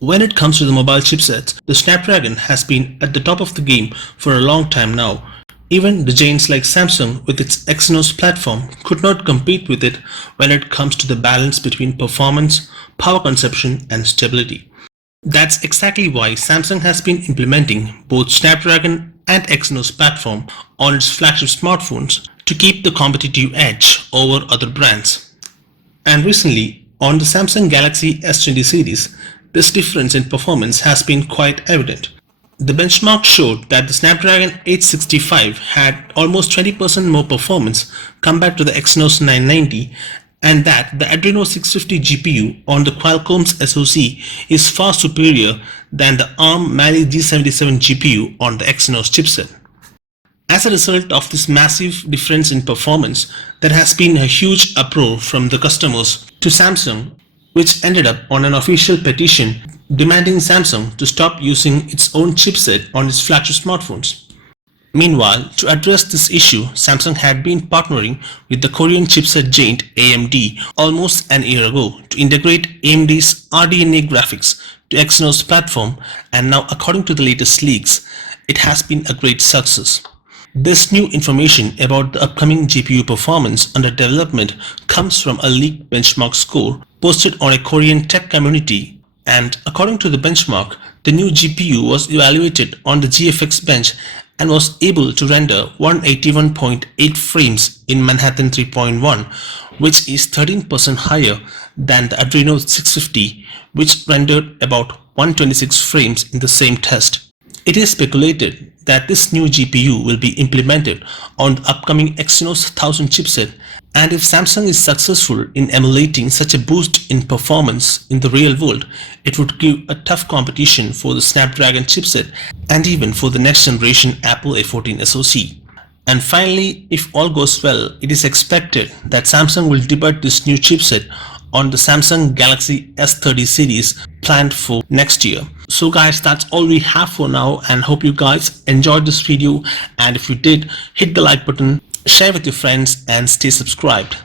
When it comes to the mobile chipsets, the Snapdragon has been at the top of the game for a long time now. Even the giants like Samsung with its Exynos platform could not compete with it when it comes to the balance between performance, power consumption, and stability. That's exactly why Samsung has been implementing both Snapdragon and Exynos platform on its flagship smartphones to keep the competitive edge over other brands. And recently, on the Samsung Galaxy S20 series, this difference in performance has been quite evident. The benchmark showed that the Snapdragon 865 had almost 20% more performance compared to the Exynos 990, and that the Adreno 650 GPU on the Qualcomm's SoC is far superior than the ARM Mali G77 GPU on the Exynos chipset. As a result of this massive difference in performance, there has been a huge uproar from the customers to Samsung, which ended up on an official petition demanding Samsung to stop using its own chipset on its flagship smartphones. Meanwhile, to address this issue, Samsung had been partnering with the Korean chipset giant AMD almost an year ago to integrate AMD's RDNA graphics to Exynos platform, and now according to the latest leaks, it has been a great success. This new information about the upcoming GPU performance under development comes from a leaked benchmark score posted on a Korean tech community, and according to the benchmark, the new GPU was evaluated on the GFX bench and was able to render 181.8 frames in Manhattan 3.1, which is 13% higher than the Adreno 650, which rendered about 126 frames in the same test. It is speculated that this new GPU will be implemented on the upcoming Exynos 1000 chipset, and if Samsung is successful in emulating such a boost in performance in the real world, it would give a tough competition for the Snapdragon chipset and even for the next generation Apple A14 SoC. And finally, if all goes well, it is expected that Samsung will debut this new chipset on the Samsung Galaxy S30 series planned for next year. So guys, that's all we have for now, and hope you guys enjoyed this video, and if you did, hit the like button, share with your friends, and stay subscribed.